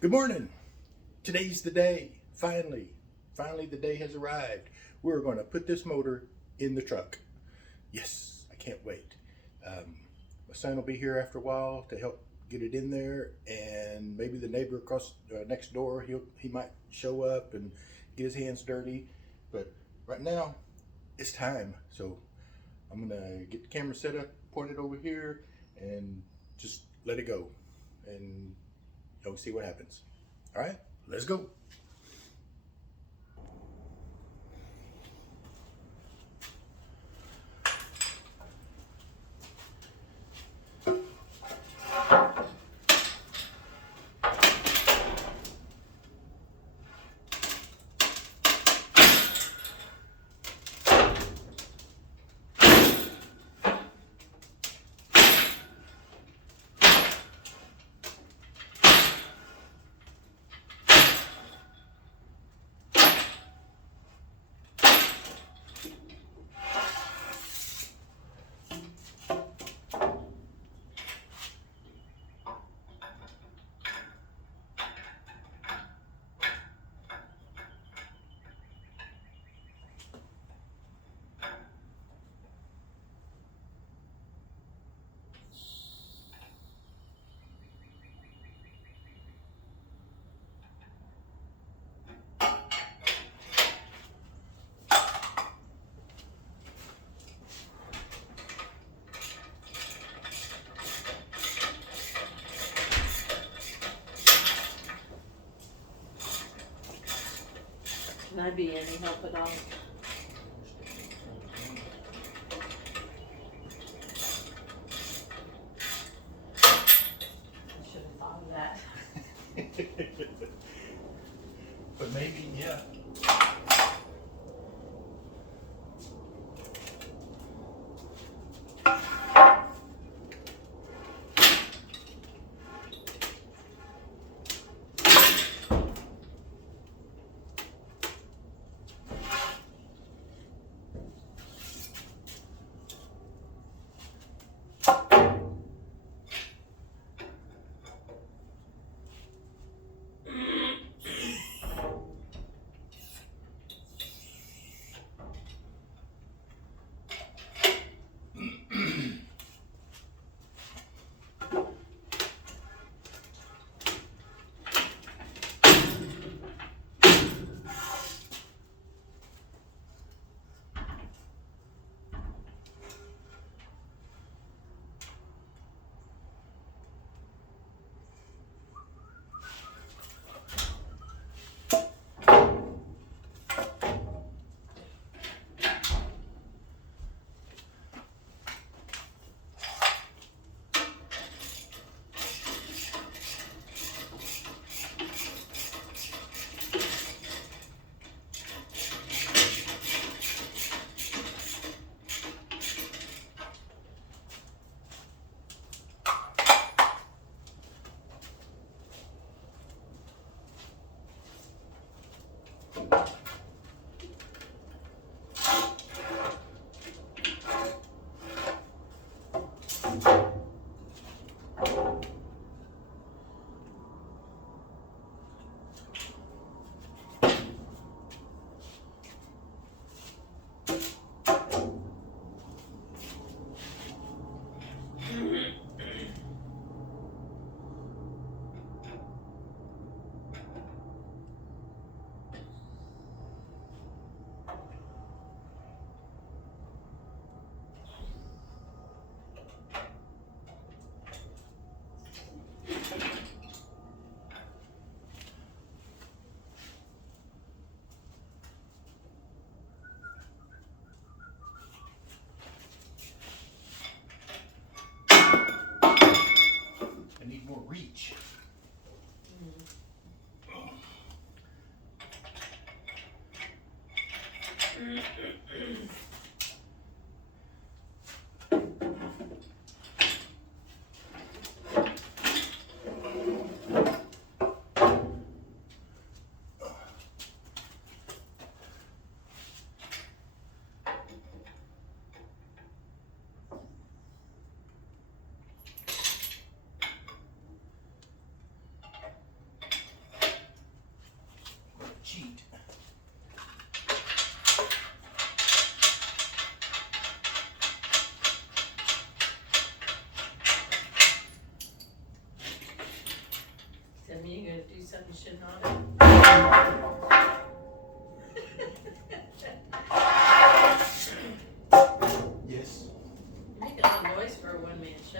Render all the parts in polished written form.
Good morning. Today's the day. Finally the day has arrived. We're going to put this motor in the truck. Yes, I can't wait. My son will be here after a while to help get it in there, and maybe the neighbor across next door, he might show up and get his hands dirty. But right now, it's time. So I'm gonna get the camera set up, point it over here, and just let it go, and you'll see what happens. All right, let's go. Can I be any help at all? I should have thought of that. But maybe, yeah. I need more reach. something you shouldn't order? Yes. You make a lot of noise for a one-man show.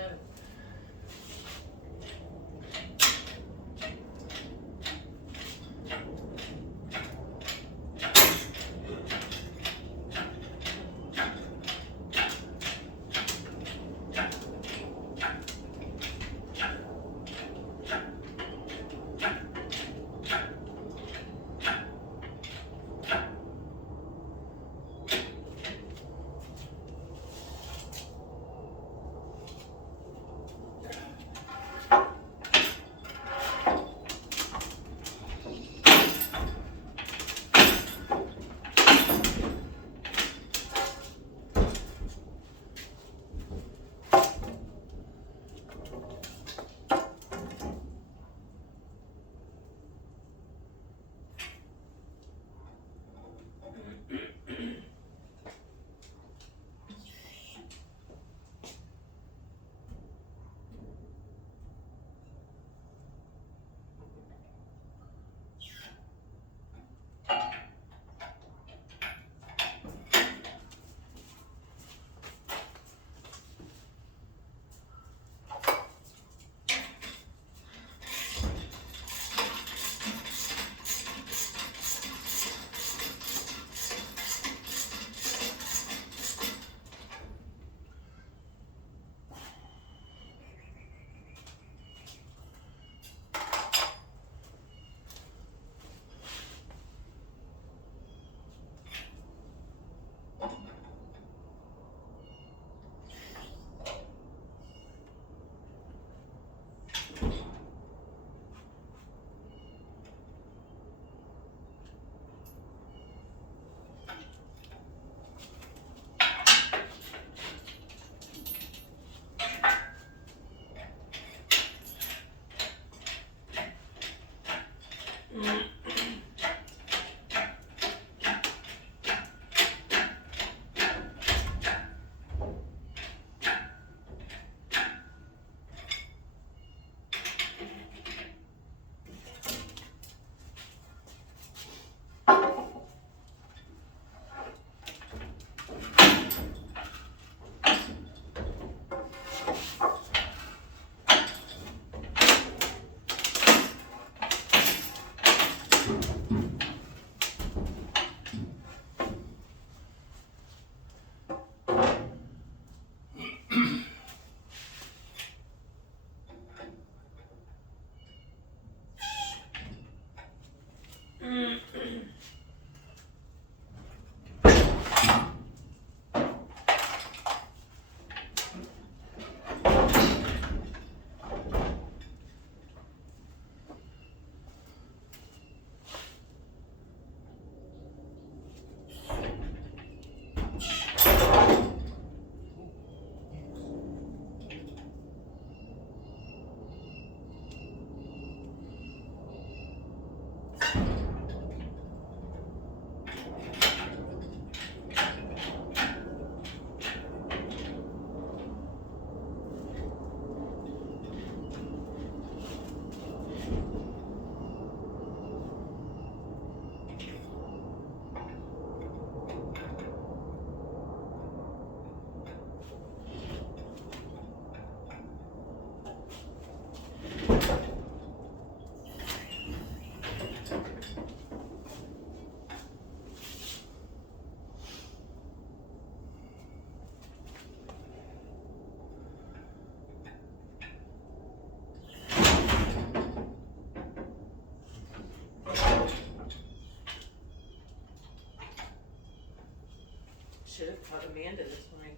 Should have caught Amanda this morning.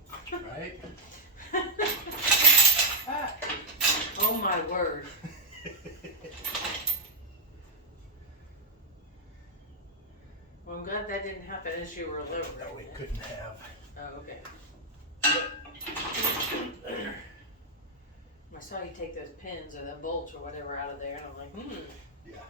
Right? Oh my word. Well, I'm glad that didn't happen as you were over. No, it couldn't have. Oh, okay. I saw you take those pins or the bolts or whatever out of there, and I'm like, Yeah.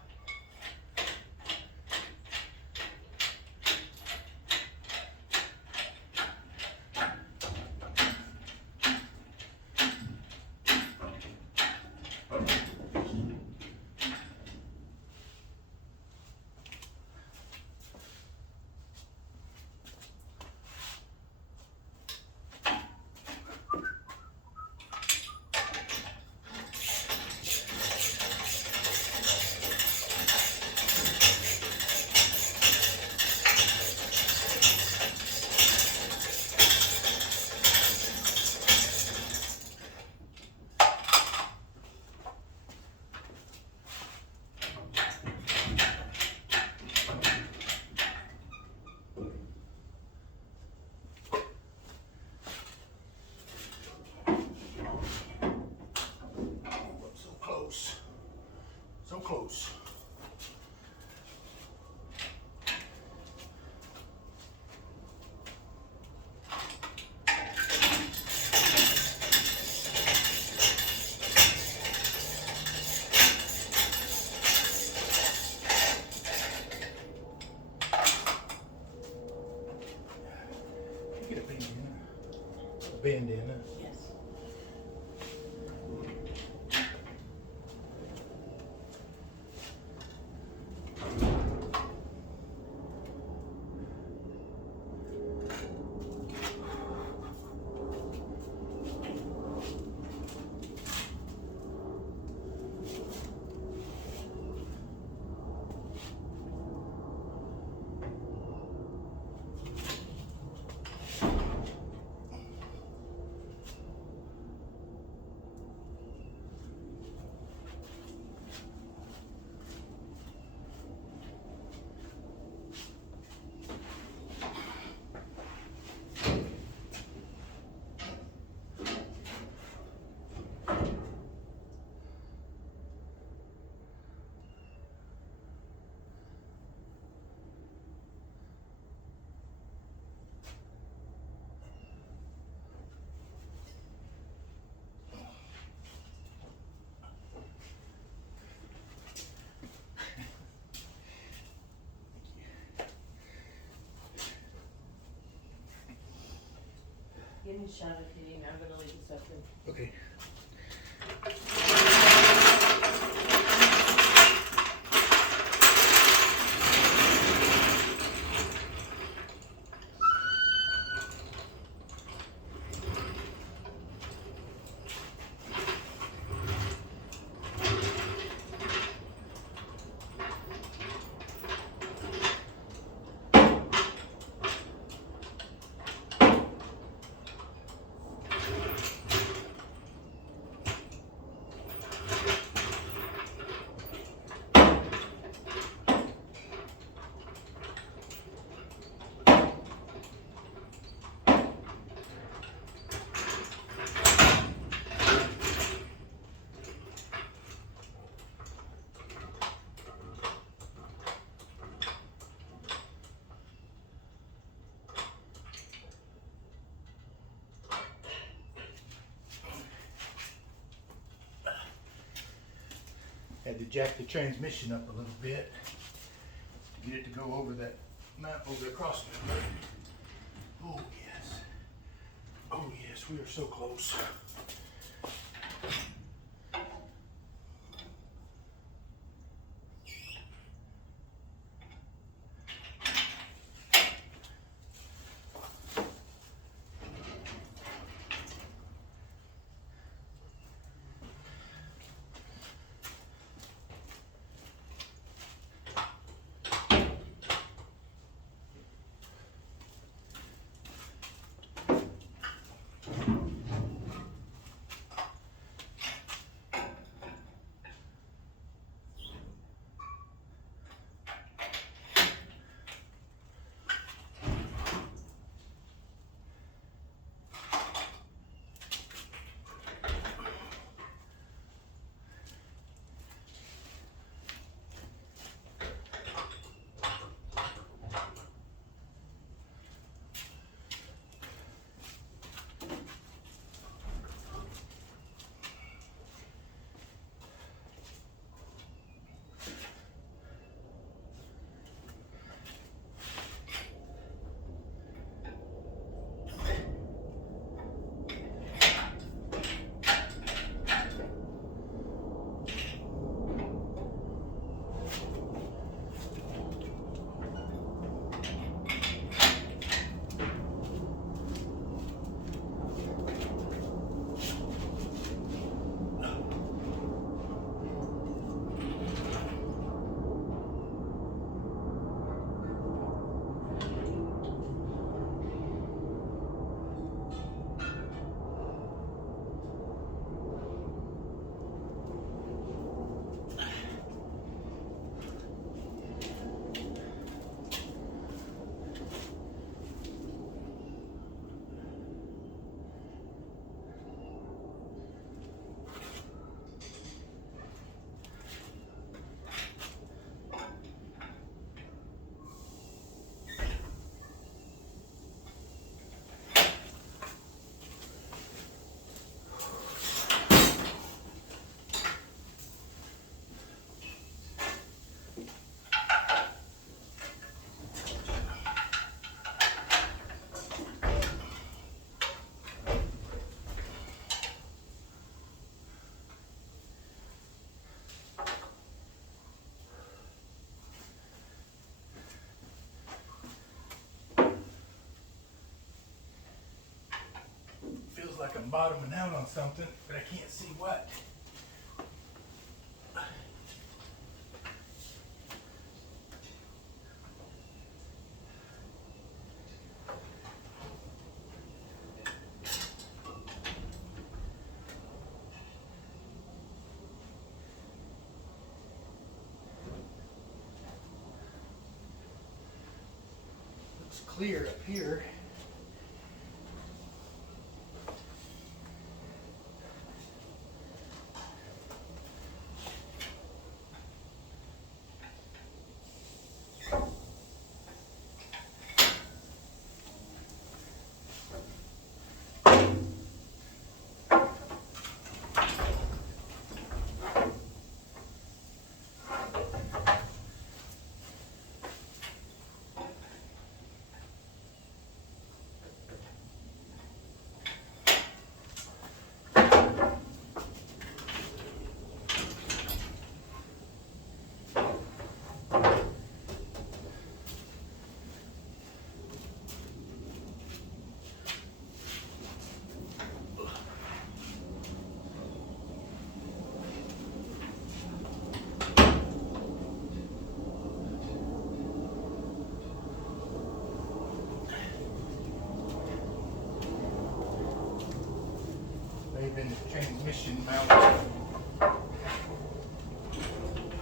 Give me a shot if you need. I'm gonna leave this open. Okay. Had to jack the transmission up a little bit to get it to go over that mount over the crossing. Oh yes. Oh yes, we are so close. Feels like I'm bottoming out on something, but I can't see what. Looks clear up here. transmission mount.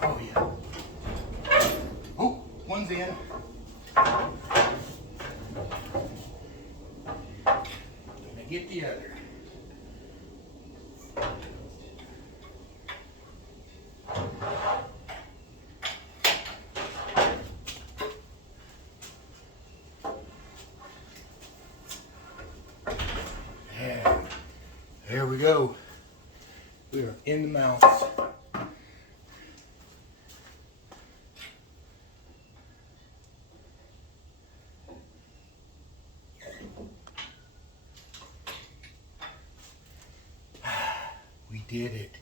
Oh yeah. Oh, one's in. Gonna get the other. And there we go. We are in the mounts. We did it.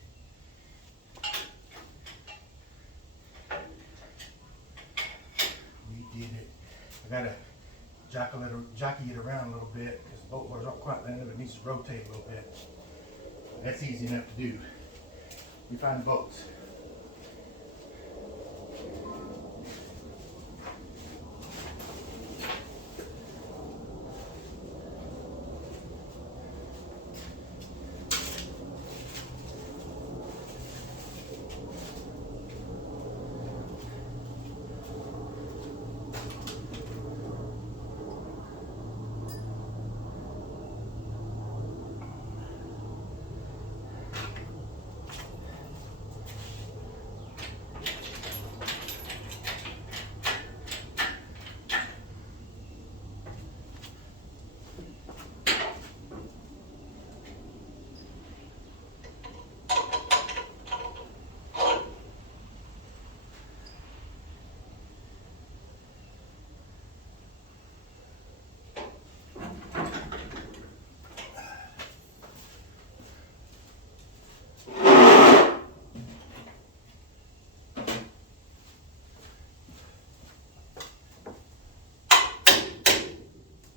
We did it. I gotta jockey it around a little bit because the bolt bars aren't quite landed. It needs to rotate a little bit. That's easy enough to do. We find the bolts.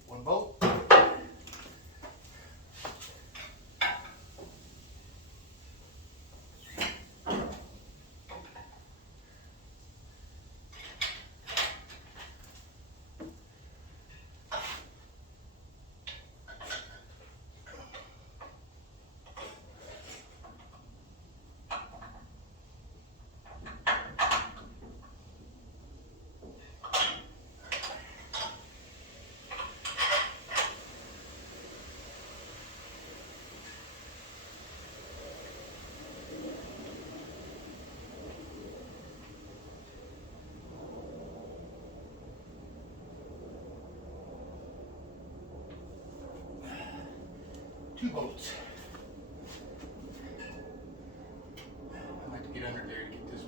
One bolt. Two bolts. I like to get under there to get this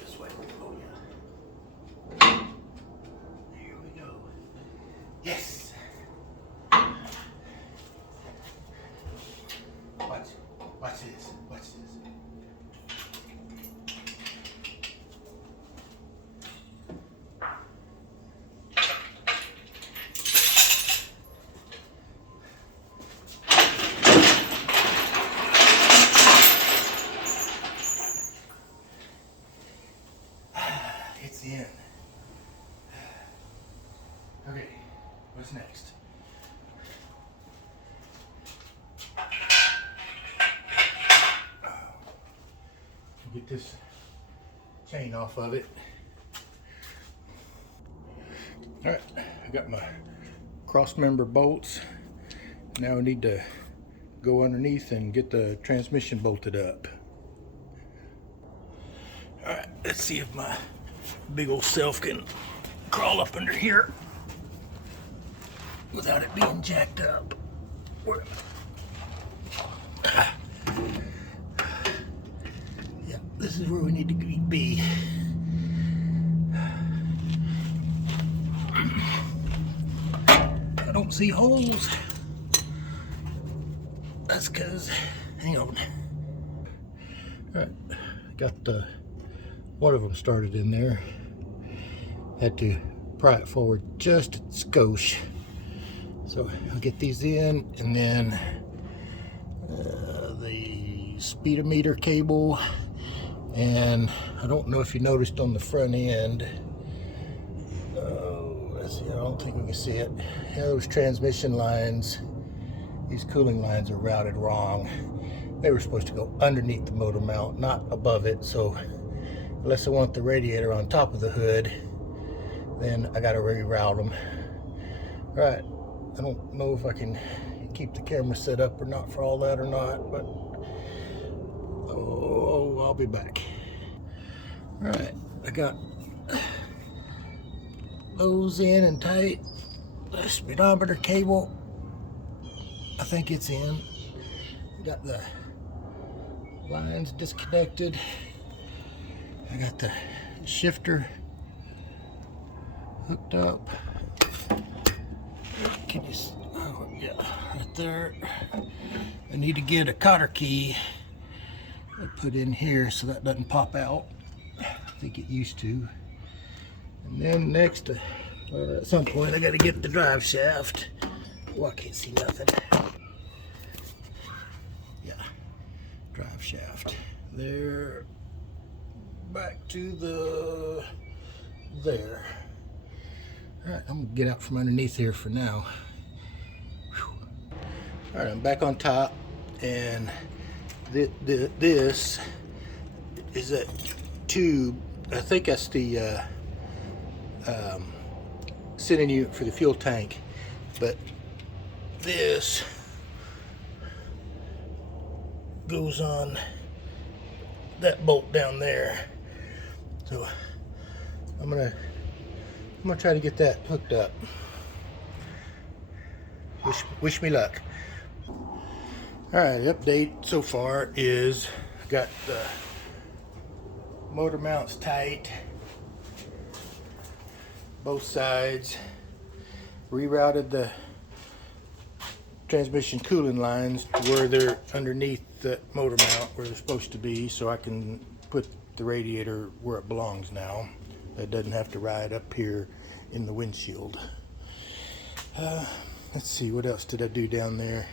this way. Oh yeah. There we go. Yes. Watch this. Watch this. It's in. Okay, what's next? Get this chain off of it. All right, I got my cross member bolts. Now I need to go underneath and get the transmission bolted up. All right, let's see if my big old self can crawl up under here without it being jacked up. Yeah, this is where we need to be. I don't see holes. That's because, hang on. All right, got the one of them started in there. Had to pry it forward just a skosh. So I'll get these in, and then the speedometer cable, and I don't know if you noticed on the front end, let's see, I don't think we can see it. Yeah, those transmission lines these cooling lines are routed wrong. They were supposed to go underneath the motor mount, not above it. So unless I want the radiator on top of the hood, then I got to reroute them. All right, I don't know if I can keep the camera set up or not for all that or not, but oh, I'll be back. All right, I got those in and tight. The speedometer cable, I think it's in. Got the lines disconnected. I got the shifter hooked up. Can you see? Oh, yeah, right there. I need to get a cotter key I put in here so that doesn't pop out. I think it used to. And then next, at some point, I got to get the drive shaft. Oh, I can't see nothing. Yeah, drive shaft. There, back to the there. All right, I'm gonna get out from underneath here for now. Whew. All right, I'm back on top, and this is that tube. I think that's the sending unit for the fuel tank, but this goes on that bolt down there. So I'm gonna try to get that hooked up. Wish me luck. All right, the update so far is got the motor mounts tight, both sides, rerouted the transmission cooling lines to where they're underneath the motor mount where they're supposed to be, so I can put the radiator where it belongs now. It doesn't have to ride up here in the windshield. Let's see, what else did I do down there?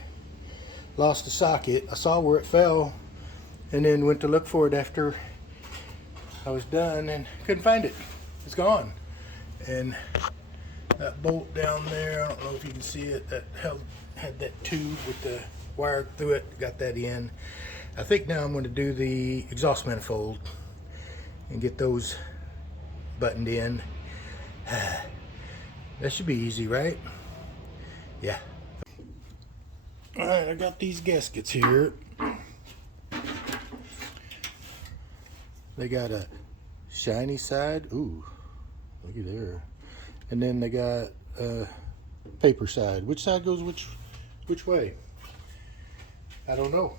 Lost the socket. I saw where it fell and then went to look for it after I was done and couldn't find it. It's gone. And that bolt down there, I don't know if you can see it, that had that tube with the wire through it, got that in. I think now I'm going to do the exhaust manifold and get those buttoned in. That should be easy, right? Yeah. All right, I got these gaskets here. They got a shiny side. Ooh, looky there. And then they got a paper side. Which side goes which way? I don't know.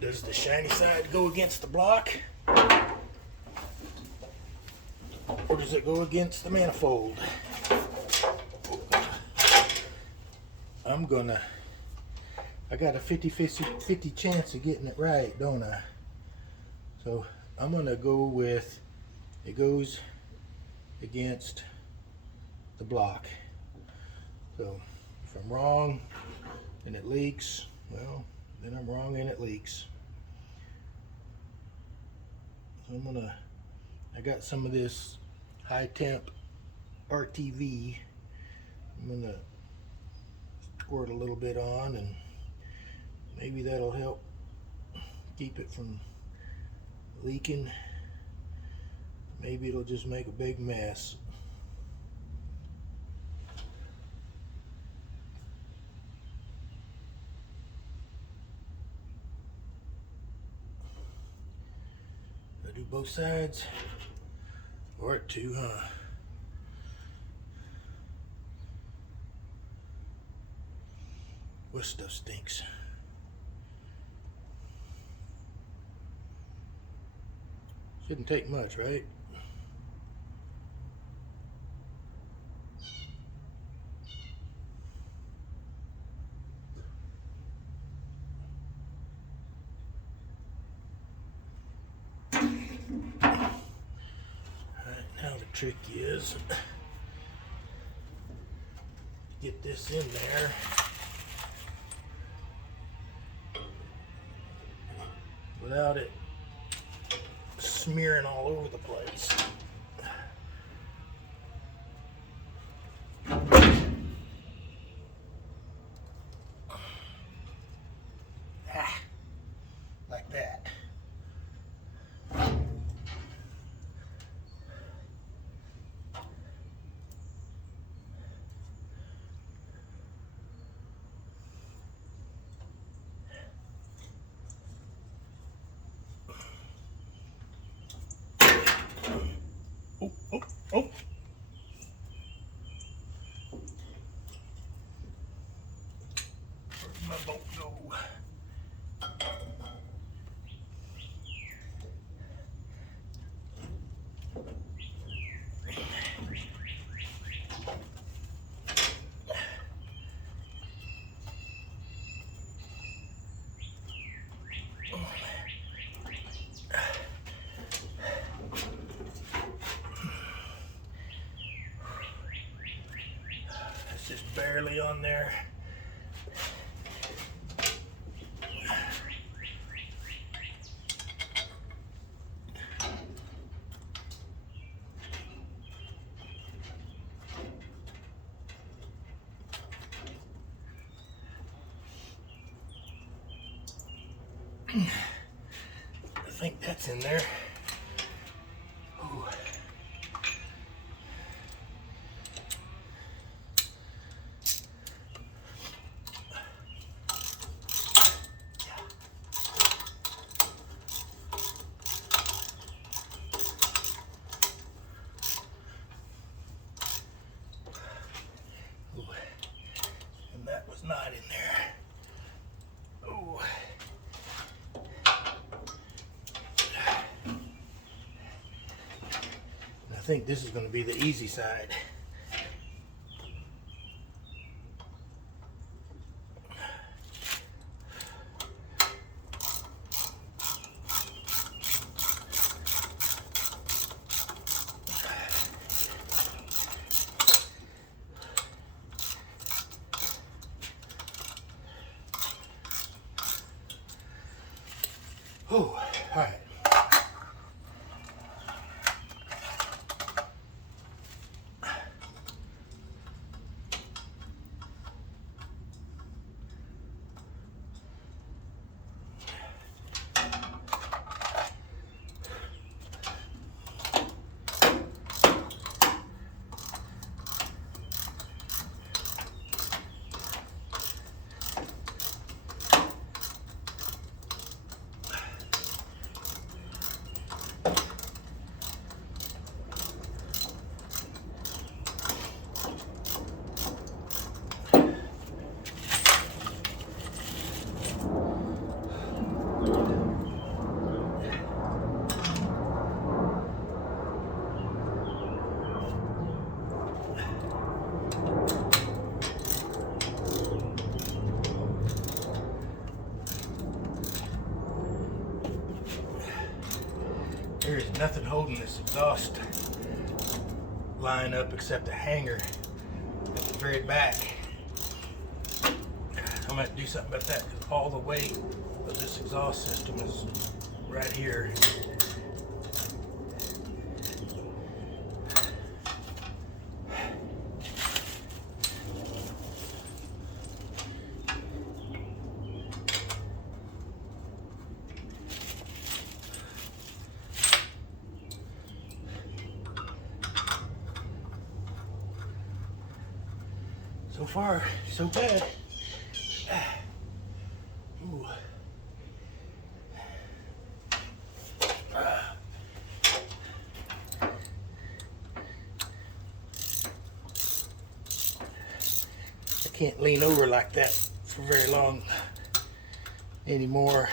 Does the shiny side go against the block? Or does it go against the manifold? I got a 50-50 chance of getting it right, don't I? So I'm gonna go with, it goes against the block. So if I'm wrong and it leaks, well, then I'm wrong and it leaks. So I got some of this high temp RTV. I'm gonna squirt a little bit on, and maybe that'll help keep it from leaking. Maybe it'll just make a big mess. I do both sides, or two, huh? What stuff stinks? Shouldn't take much, right? Alright, now the trick is to get this in there. Without it smearing all over the place. Oh. Where'd my bolt go? That's just barely on there. I think that's in there. Ooh. Ooh. And that was not in there. Ooh. I think this is going to be the easy side. Oh, all right. There is nothing holding this exhaust line up except a hanger at the very back. I'm gonna have to do something about that because all the weight of this exhaust system is right here. So far, so bad. Ooh. I can't lean over like that for very long anymore.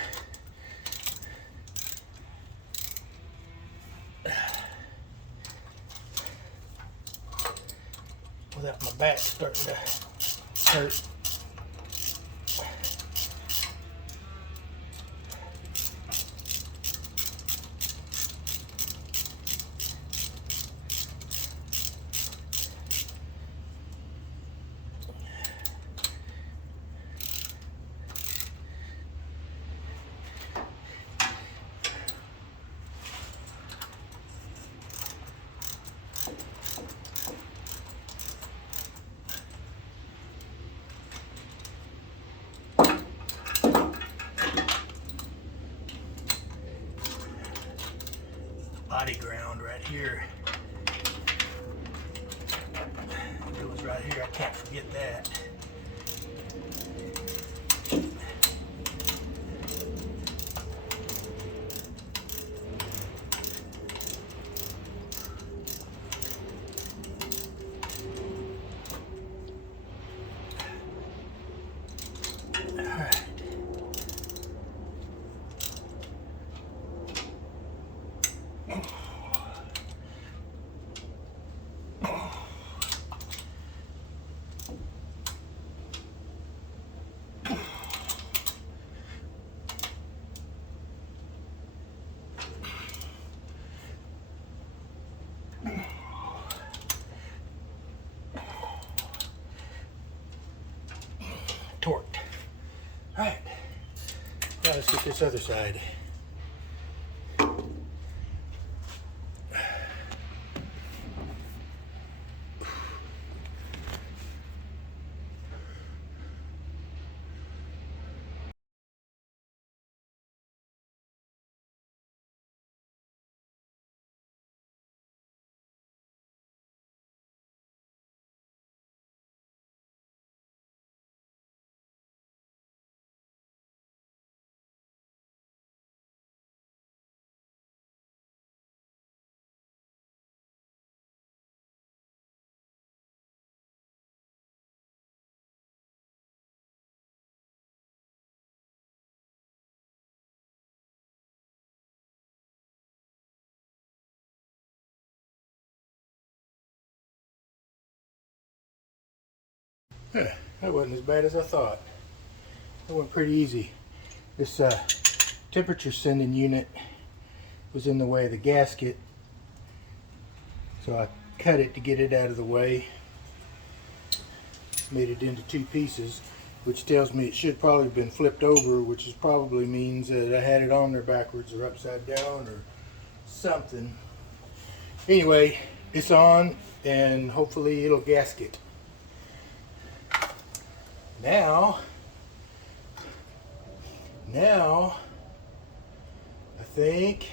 Without my back starting to hurt. Body ground right here. It was right here. I can't forget that. let's get this other side. That wasn't as bad as I thought. That went pretty easy. This temperature sending unit was in the way of the gasket, so I cut it to get it out of the way. Made it into two pieces, which tells me it should probably have been flipped over, which is probably means that I had it on there backwards or upside down or something. Anyway, it's on and hopefully it'll gasket. Now I think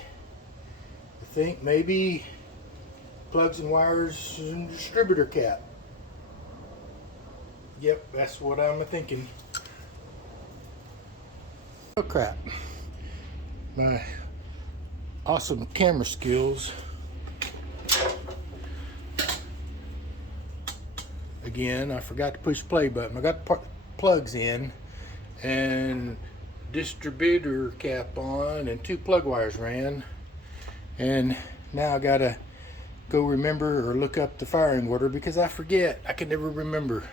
maybe plugs and wires and distributor cap. Yep, that's what I'm thinking. Oh crap. My awesome camera skills. Again, I forgot to push play button. I got the plugs in and distributor cap on and two plug wires ran, and now I gotta go remember or look up the firing order because I forget. I can never remember.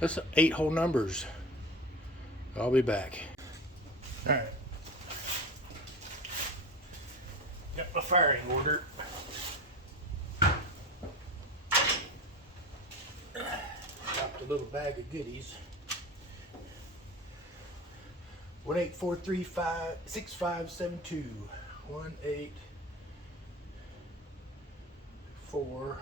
That's 8 whole numbers. I'll be back. All right, got my firing order. Dropped a little bag of goodies. 1-843-6572. 1-8-4.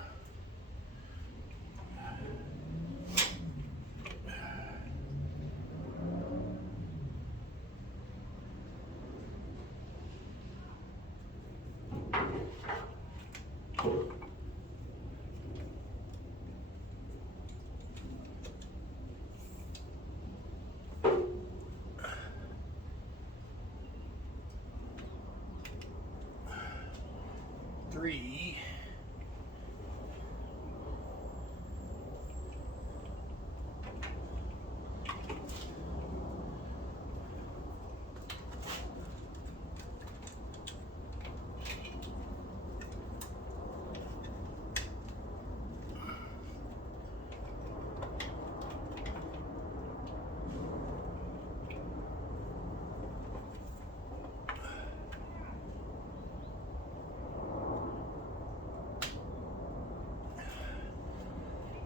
Three.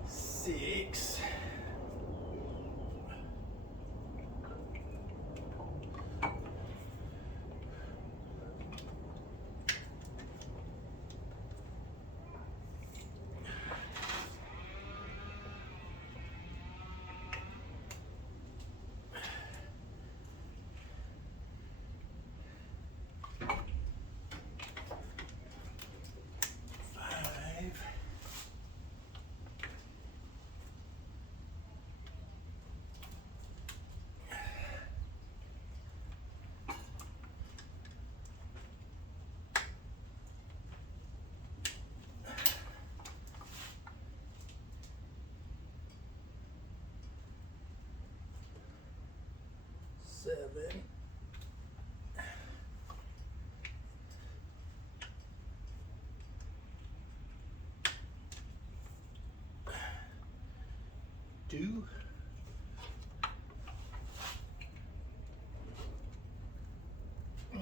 Six. Seven. Two. 5.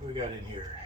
What we got in here?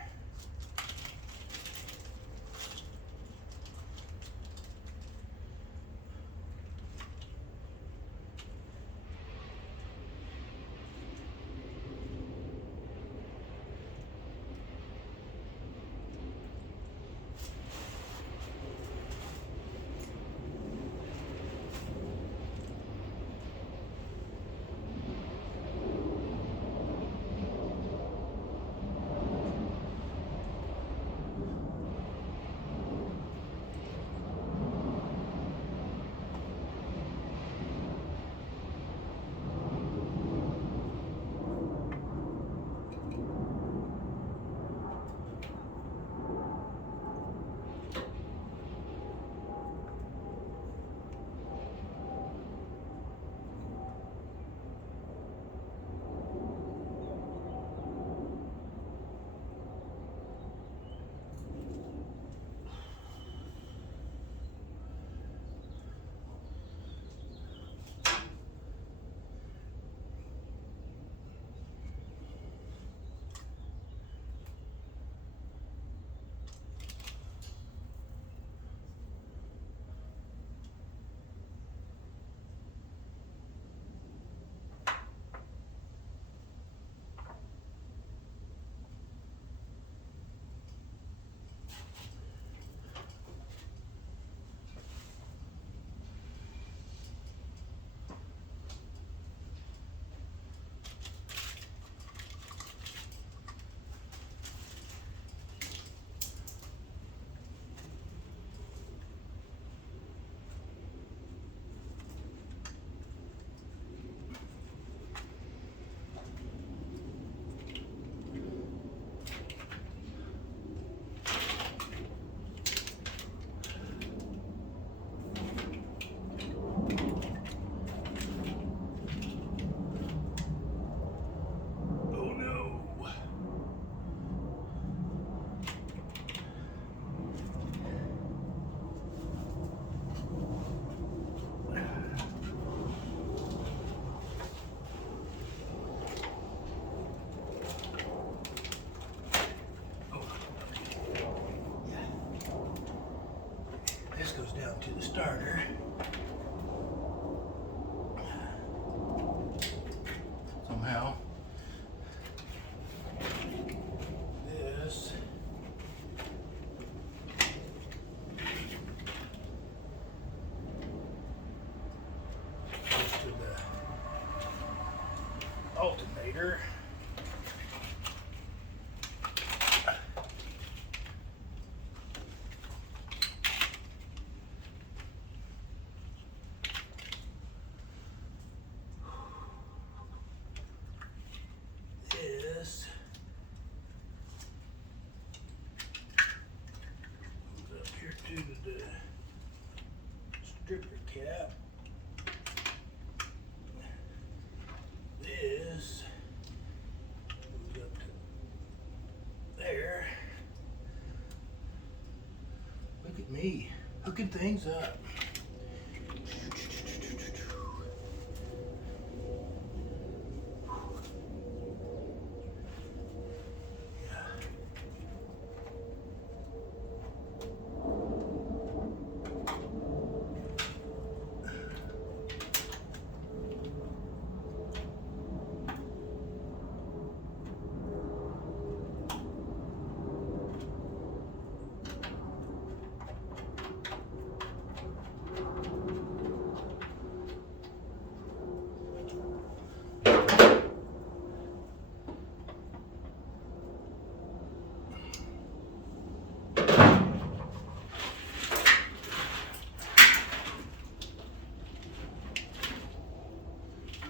This goes down to the starter. Somehow. This. Goes to the alternator. This goes up here to the stripper cap. This goes up to there. Look at me, hooking things up.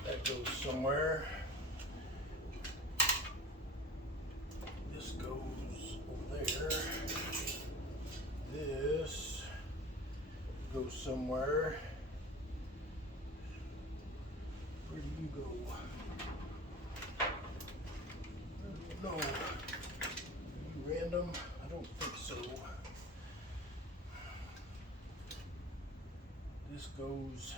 That goes somewhere. This goes over there. This goes somewhere. Where do you go? I don't know. Are you random? I don't think so. This goes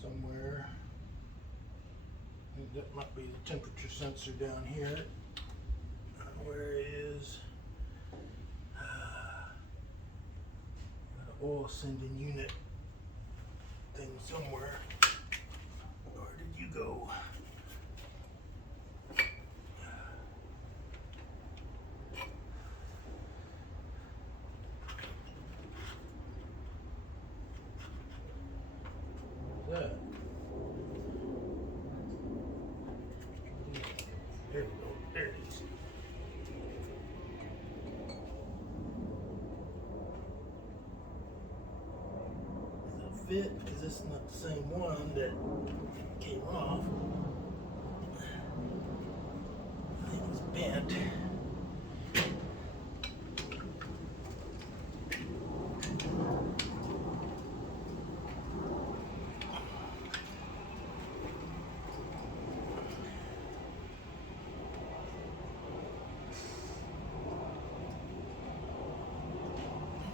somewhere. that might be the temperature sensor down here. Where is an oil sending unit thing somewhere? Where did you go? What's that? There we go. There it is. Does it fit? Because this is not the same one that came off. I think it's bent.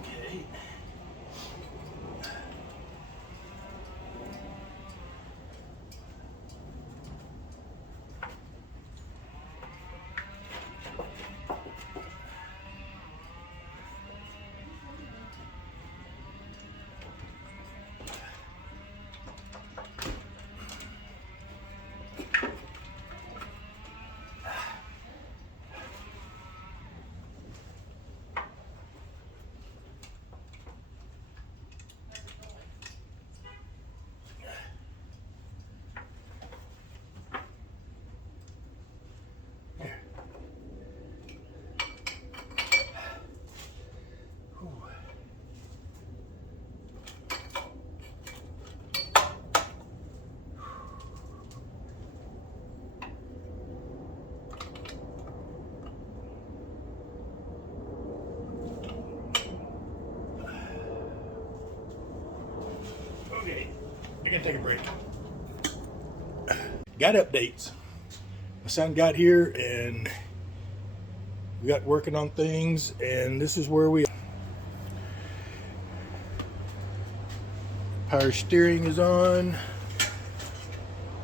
Okay. Okay, you're gonna take a break. Got updates. My son got here and we got working on things, and this is where we are. Power steering is on.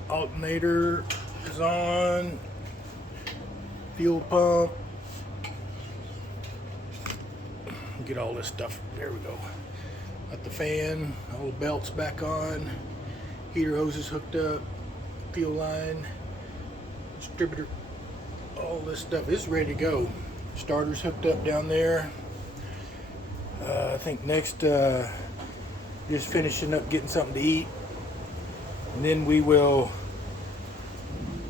Alternator is on. Fuel pump. Get all this stuff. There we go. Got the fan, all the belts back on. Heater hoses hooked up. Fuel line. Distributor. All this stuff is ready to go. Starter's hooked up down there. I think next, just finishing up getting something to eat. And then we will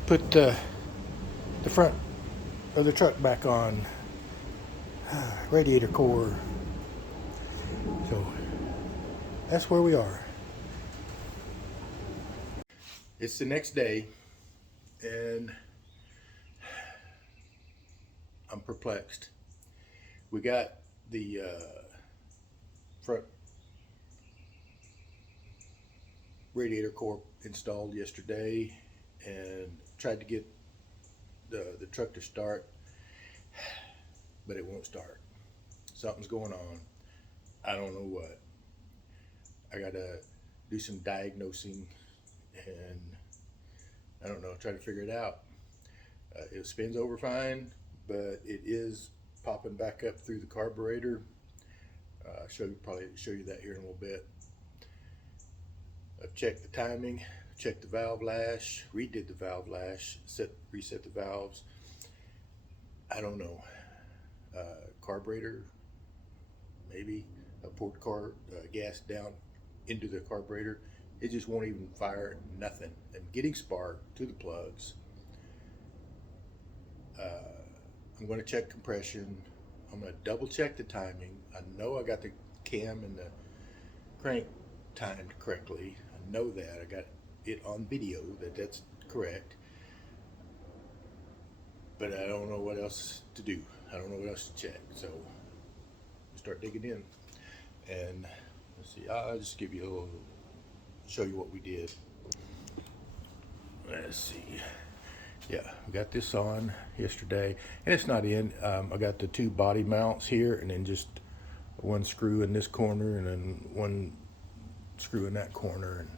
put the front of the truck back on. Radiator core. So that's where we are. It's the next day and I'm perplexed. We got the front radiator core installed yesterday and tried to get the truck to start, but it won't start. Something's going on. I don't know what. I gotta do some diagnosing and I don't know, try to figure it out. It spins over fine, but it is popping back up through the carburetor. Probably show you that here in a little bit. I've checked the timing, checked the valve lash, redid the valve lash, reset the valves. I don't know. Carburetor, maybe. I poured gas down into the carburetor. It just won't even fire, nothing. I'm getting spark to the plugs. I'm going to check compression. I'm going to double check the timing. I know I got the cam and the crank timed correctly. I know that. I got it on video that's correct. But I don't know what else to do. I don't know what else to check. So start digging in. And let's see, I'll just give you a little, show you what we did. Let's see. Yeah, we got this on yesterday, and it's not in. I got the two body mounts here, and then just one screw in this corner, and then one screw in that corner, and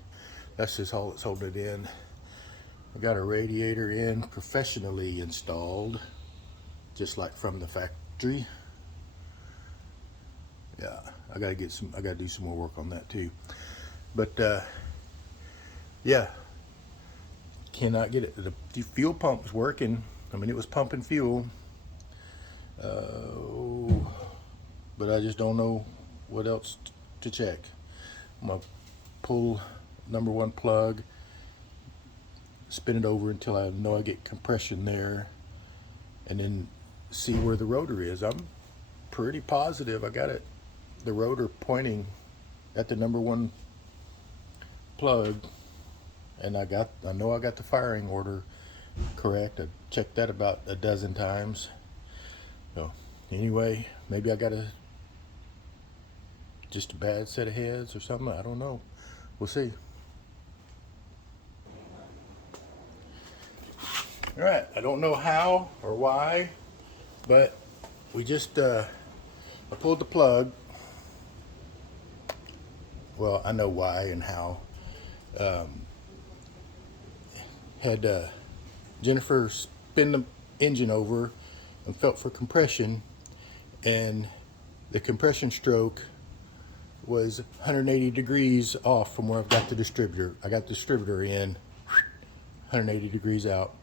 that's just all that's holding it in. I got a radiator in professionally installed, just like from the factory. Yeah, I gotta do some more work on that too. But yeah, cannot get it. The fuel pump's working. I mean, it was pumping fuel. But I just don't know what else to check. I'm gonna pull number one plug, spin it over until I know I get compression there, and then see where the rotor is. I'm pretty positive I got it, the rotor pointing at the number one plug, and I know I got the firing order correct. I checked that about a dozen times. So anyway, maybe I got just a bad set of heads or something. I don't know. We'll see. All right, I don't know how or why, but we just I pulled the plug. Well, I know why and how. Had Jennifer spin the engine over and felt for compression, and the compression stroke was 180 degrees off from where I've got the distributor. I got the distributor in 180 degrees out.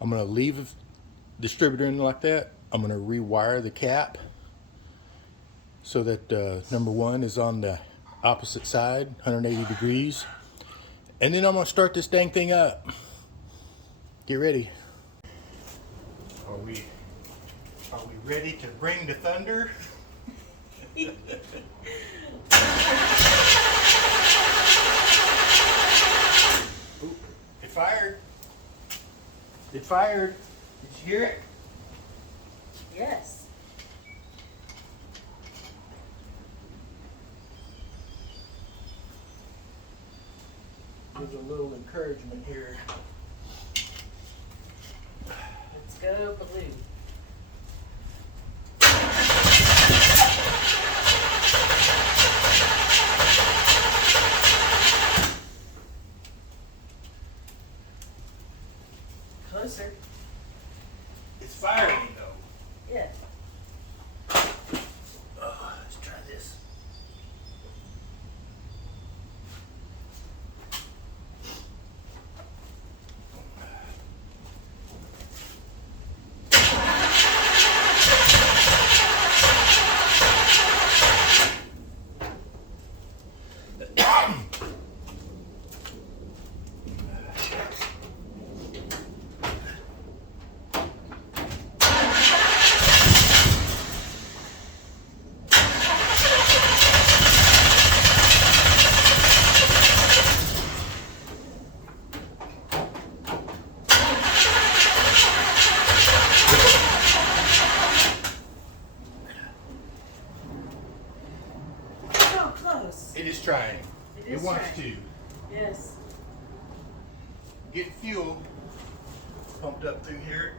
I'm going to leave the distributor in like that. I'm going to rewire the cap so that number one is on the opposite side, 180 degrees. And then I'm going to start this dang thing up. Get ready. Are we ready to bring the thunder? Ooh, it fired. It fired. Did you hear it? Yes. There's a little encouragement here. Let's go blue. Closer. It's firing though. Yeah. Oh, let's try this. So close. It is trying. It is wants trying. to. Yes. Get fuel pumped up through here.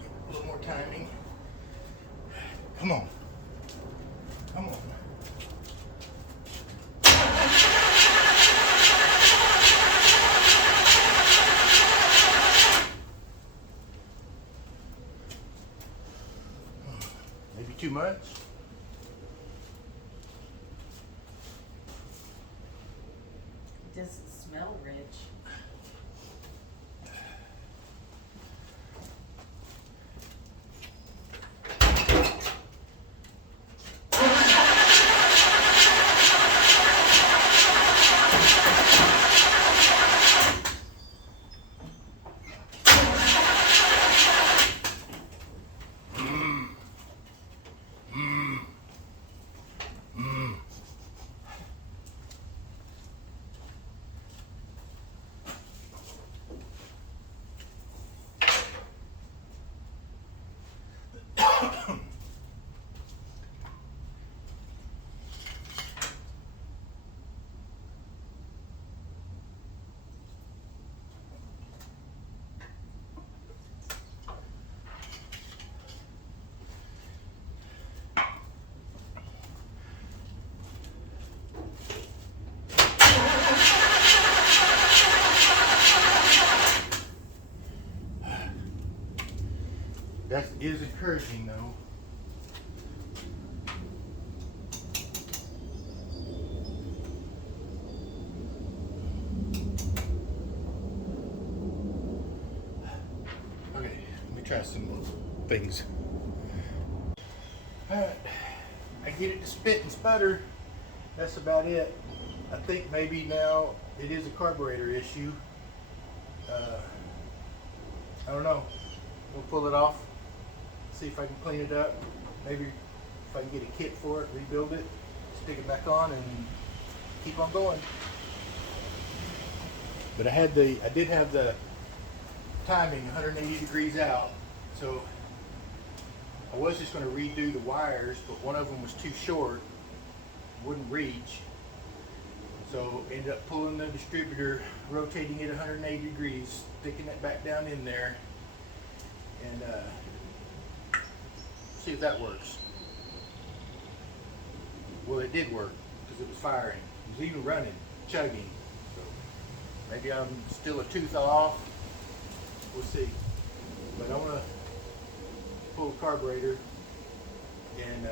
Get a little more timing. Come on. Come on. Maybe too much. It doesn't smell rich. That is encouraging though. Okay, let me try some things. Alright, I get it to spit and sputter. That's about it. I think maybe now it is a carburetor issue. I don't know. We'll pull it off, see if I can clean it up. Maybe if I can get a kit for it, rebuild it, stick it back on, and keep on going. But I did have the timing 180 degrees out, so I was just going to redo the wires, but one of them was too short, wouldn't reach. So ended up pulling the distributor, rotating it 180 degrees, sticking it back down in there, and see if that works. Well, it did work because it was firing. It was even running, chugging. So maybe I'm still a tooth off. We'll see. But I want to pull the carburetor and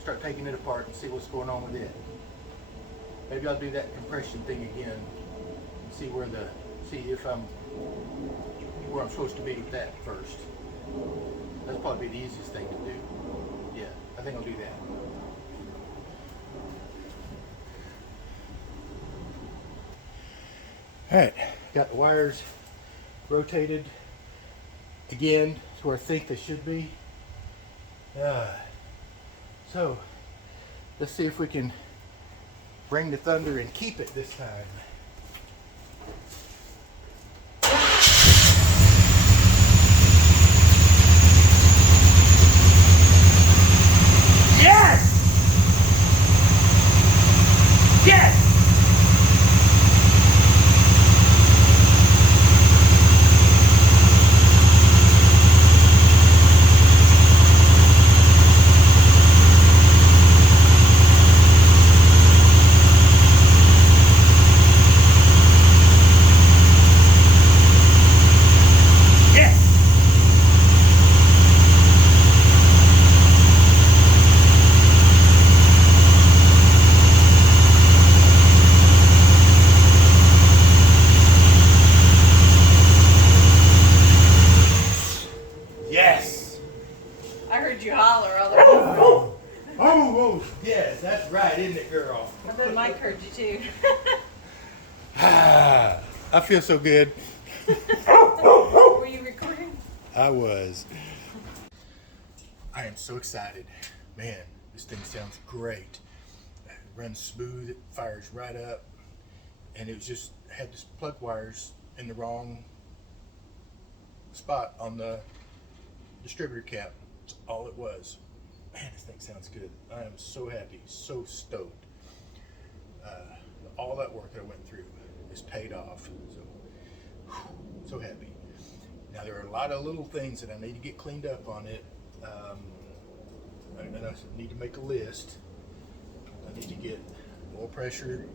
start taking it apart and see what's going on with it. Maybe I'll do that compression thing again and see if I'm where I'm supposed to be with that first. That'll probably be the easiest thing to do. Yeah, I think I'll do that. Alright, got the wires rotated again to where I think they should be. So let's see if we can bring the thunder and keep it this time. Yes! Yes! Yes! I heard you holler all the way. Oh, yes, that's right, isn't it, girl? I bet Mike heard you too. I feel so good. Were you recording? I was. I am so excited. Man, this thing sounds great. It runs smooth, it fires right up. And it was just, had this plug wires in the wrong spot on the distributor cap. That's all it was. Man, this thing sounds good. I am so happy, so stoked. All that work that I went through is paid off. So happy. Now there are a lot of little things that I need to get cleaned up on it. And I need to make a list. I need to get oil pressure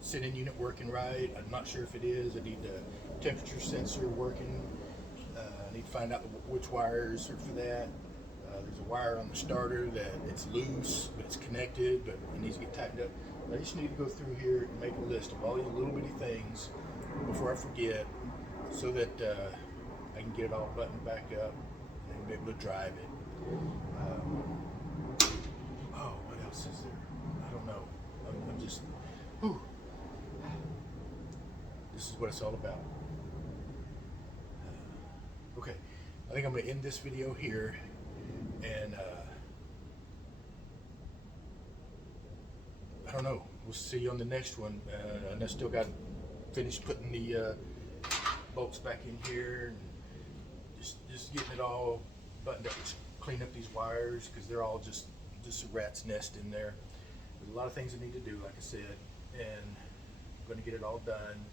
sending unit working right. I'm not sure if it is. I need the temperature sensor working. I need to find out which wires are for that. There's a wire on the starter that it's loose, but it's connected, but it needs to get tightened up. I just need to go through here and make a list of all these little bitty things before I forget, so that I can get it all buttoned back up and be able to drive it. What else is there? I don't know. I'm just, whew. This is what it's all about. Okay, I think I'm going to end this video here, and I don't know. We'll see you on the next one. And I still got finished putting the bolts back in here, and just getting it all buttoned up. Just clean up these wires because they're all just a rat's nest in there. There's a lot of things I need to do, like I said, and I'm going to get it all done.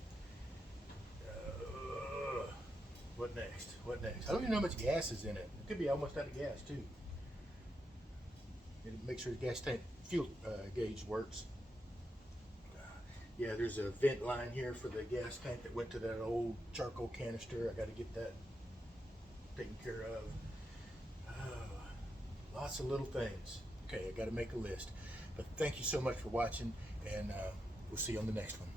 What next? What next? I don't even know how much gas is in it. It could be almost out of gas too. And make sure the gas tank fuel gauge works. Yeah, there's a vent line here for the gas tank that went to that old charcoal canister. I got to get that taken care of. lots of little things. Okay, I got to make a list. But thank you so much for watching, and we'll see you on the next one.